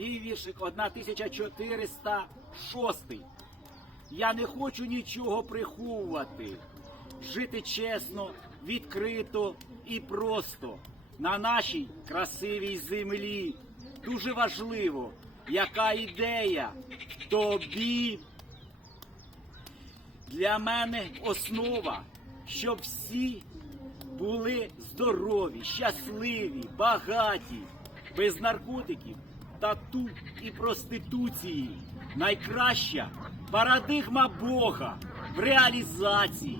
Мій віршик 1406. Я не хочу нічого приховувати. Жити чесно, відкрито і просто на нашій красивій землі. Дуже важливо, яка ідея тобі. Для мене основа, щоб всі були здорові, щасливі, багаті, без наркотиків, тату і проституції. Найкраща парадигма Бога в реалізації.